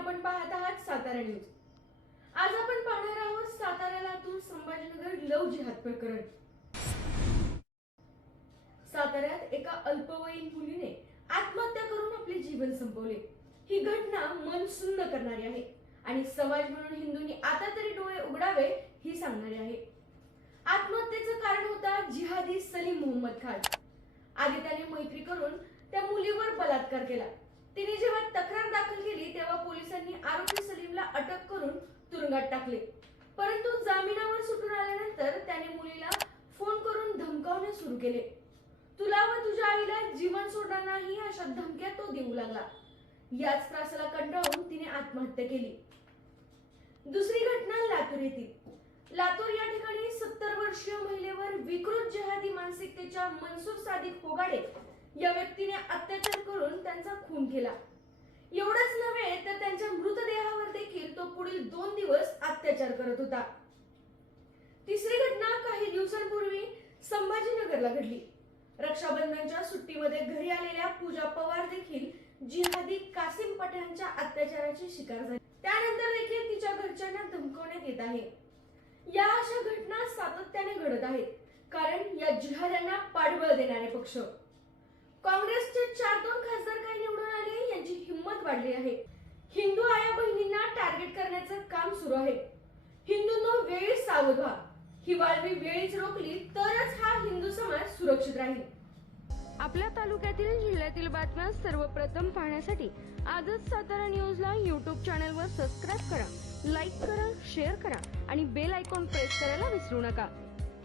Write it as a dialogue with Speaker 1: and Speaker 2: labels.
Speaker 1: आपण पाहत आहात सातारा न्यूज. आज आपण पाहणार आहोत सातारा संभाजीनगर लव जिहाद प्रकरण साताऱ्यात एका अल्पवयीन मुलीने आत्महत्या करून आपले जीवन संपवले. ही घटना मन सुन्न करणारी आहे आणि समाज म्हणून हिंदूंनी आता तरी डोळे उघडावे ही सांगणारी आहे. आत्महत्येचं कारण होता जिहादी सलीम मोहम्मद खान. आदित्याने मैत्री करून त्या मुलीवर बलात्कार केला. तिने जेव्हा तक्रार दाखल केली तेव्हा पोलिसांनी आरोपी सलीमला अटक करून तुरुंगात टाकले. परंतु जामिनावर सुटून आल्यानंतर त्याने मुलीला फोन करून धमकावणे सुरू केले. तुला व तुझ्या आईला जीवन सोडणार नाही अशा धमक्या तो देऊ लागला. याच त्रासाला कंटाळून तिने आत्महत्या केली. दुसरी घटना लातूर येथील लातूर या ठिकाणी सत्तर वर्षीय महिलेवर विकृत जहादी मानसिकतेच्या मनसूर सादिक होगाडे या व्यक्तीने अत्याचार खून केला. एवढंच नव्हे तर त्यांच्या मृतदेहावर देखील तो पुढील दोन दिवस अत्याचार करत होता. तिसरी घटना काही दिवसांपूर्वी संभाजीनगरला घडली. रक्षाबंधनच्या सुट्टीमध्ये घरी आलेल्या पूजा पवार देखील जिहादी कासिम पठाणच्या अत्याचाराची शिकार झाली. त्यानंतर देखील तिच्या घरच्यांना धमकवण्यात येत आहे. या अशा घटना सातत्याने घडत आहेत कारण या जिहाद्यांना पाठबळ देणारे पक्ष. काँग्रेस वाढली आहे. हिंदू आया बहिणींना टार्गेट करण्याचं काम सुरू आहे. हिंदूंनो वेळ सावध व्हा. ही वाळवी वेळीच रोखली तरच हा हिंदू समाज सुरक्षित राहील.
Speaker 2: आपल्या तालुक्यातील जिल्ह्यातील बातम्या सर्वप्रथम पाहण्यासाठी आजच सातारा न्यूजला यूट्यूब चॅनलवर सबस्क्राईब करा लाईक करा शेअर करा आणि बेल आयकॉन प्रेस करायला विसरू नका.